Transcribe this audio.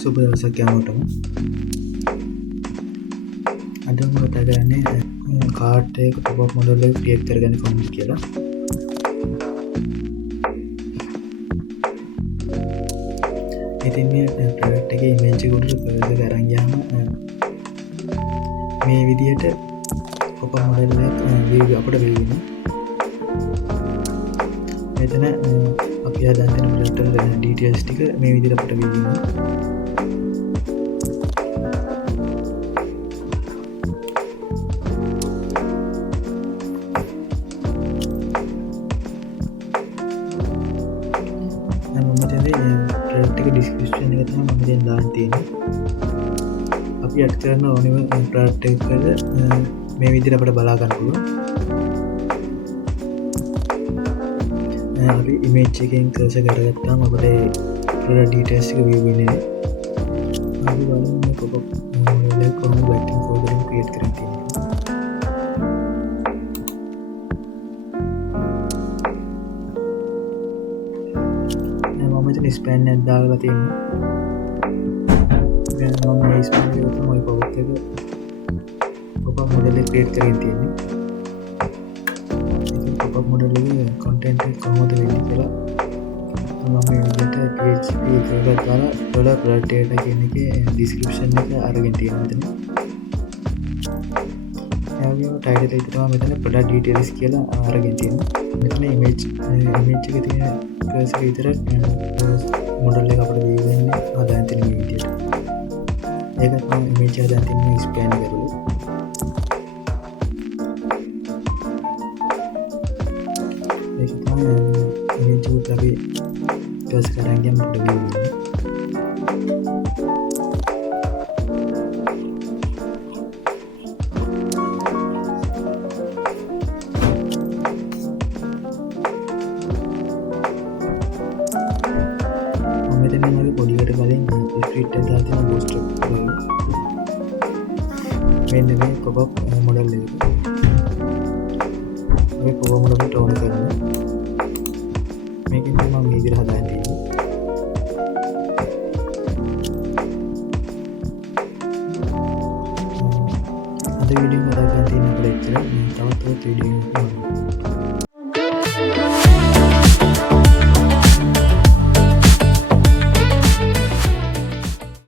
සුබ දවසක් හැමෝටම. අද මම කතා කරන්නේ කාඩ් එක පොප් මොඩල් එක ක්‍රියේට් කරගන්නේ කොහොමද කියලා. ඉතින් මේ ප්‍රොඩක්ට් එකේ ඉමේජ් එක උඩට කර්සර් එක අරන් ගියාම මේ විදිහට පොප් මොඩල් එක view අපිට වෙනවා. මෙතන අපි හදන ප්‍රොඩක්ට් වල ඩීටේල්ස් ටික මේ විදිහට අපිට වෙනවා. ප්‍රොඩක්ට් එක ඩිස්ක්‍රිප්ෂන් එක තමයි මම දැන් දාන්න තියෙන්නේ. අපි ඇඩ් කරන ඕනෙම ප්‍රොඩක්ට් එකක මේ විදිහට අපිට බලා ගන්න පුළුවන්. අපි ඉමේජ් එකෙන් කර්සර් කරගත්තාම අපිට ප්‍රොඩක්ට් ඩීටේල්ස් එක view වෙන්නේ. අපි බලමු මේ පොප් මොඩල් එක කොහොමද බෑකින් ෆෝල්ඩර් එක ක්‍රියේට් කරන්න තියෙන්නේ. මෙතන ස්පෑන් එකක් දාලා තියෙනවා. දැන් මම මේ ස්පෑන් එක තමයි පොප් මොඩල් එක ක්‍රියේට් කරගෙන තියෙන්නේ. ඉතින් පොප් මොඩල් එකේ කන්ටෙන්ට් එක කොහොමද වෙන්නේ කියලා මම මේ විදිහට PHP එකකට දාලා ඩොලර් ප්‍රොඩක්ට් data කියන එකේ ඩිස්ක්‍රිප්ෂන් එක අරගෙන තියෙනවා මෙතන. එයාගේ ටයිටල් එක තමයි මෙතන ප්‍රොඩක්ට් ඩීටේල්ස් කියලා අරගෙන තියෙනවා. මෙතන ඉමේජ් එකේ තියෙන කර්සර් විතරක් මොඩල් එක අපිට view වෙන්නේ හදාගෙන තියෙන මේ විදිහට. ඒකත් මම ඉමේජ් හදාගෙන තියෙන ස්පෑන් කරලා. ඒක තමයි ඉමේජ් එක අපි කර්සර් කරන් ගියම අපිට view වෙන්නේ. මෙතන මගේ පොඩියට කලින් ස්ක්‍රීට් එක දාලා තියෙන බූස්ට් එක බලන්න. මෙන්න මේ පොප් මොඩල් එක. මේ පොප් මොඩල් එකට ඕන කරනවා. මේකෙන් තමයි මම මේ විදිහට හදාගෙන තියෙන්නේ. අද වීඩියෝ එක හදාගන්න තියෙන අපිට එච්චර. තවත් වීඩියෝ එකක්